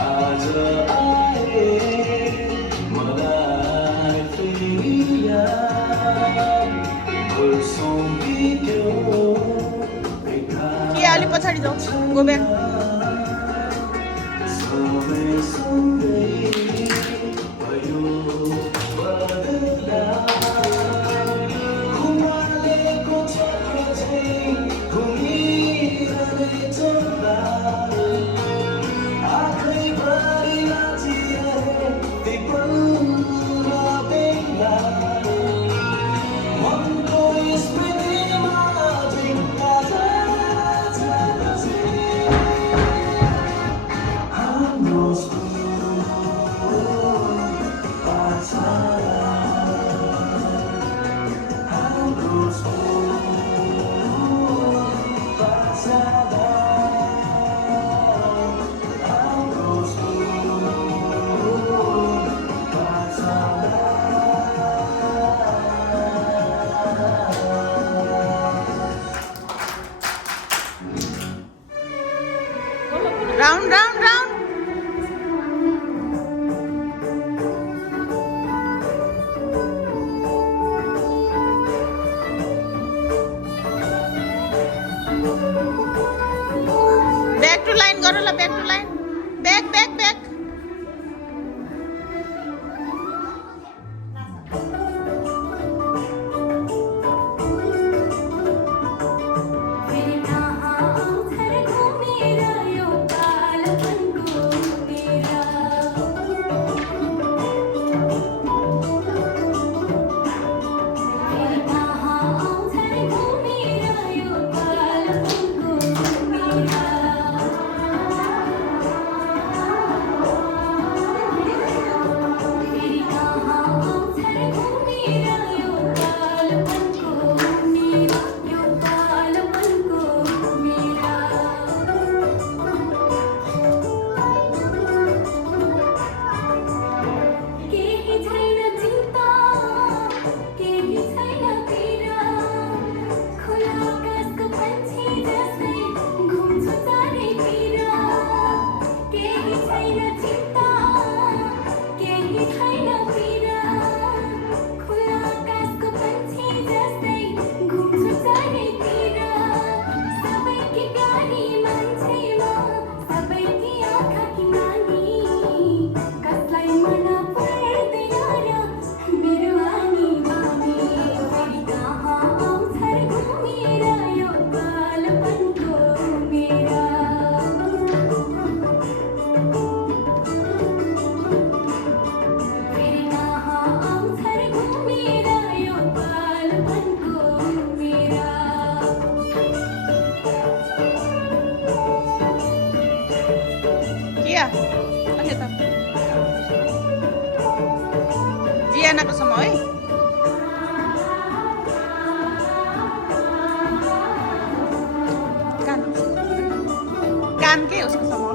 आज आए मलाई फेरि याद वर्षौं बित्यो के अलि पछाडि जाऊ गो ब्याक समयसँगै भयो बदलाव घुमालेको चक्र झैँ घुमिरहने चल्दा आँखैभरि नाचिरहे ती पल र बेला मनको स्मृतिमा झैँ ताजा हाम्रो पाठशाला हाम्रो पाठशाला हाम्रो round round round back to line गर ल back to line back back back किया अच्छा त जियानाको समय है कान के उसको समय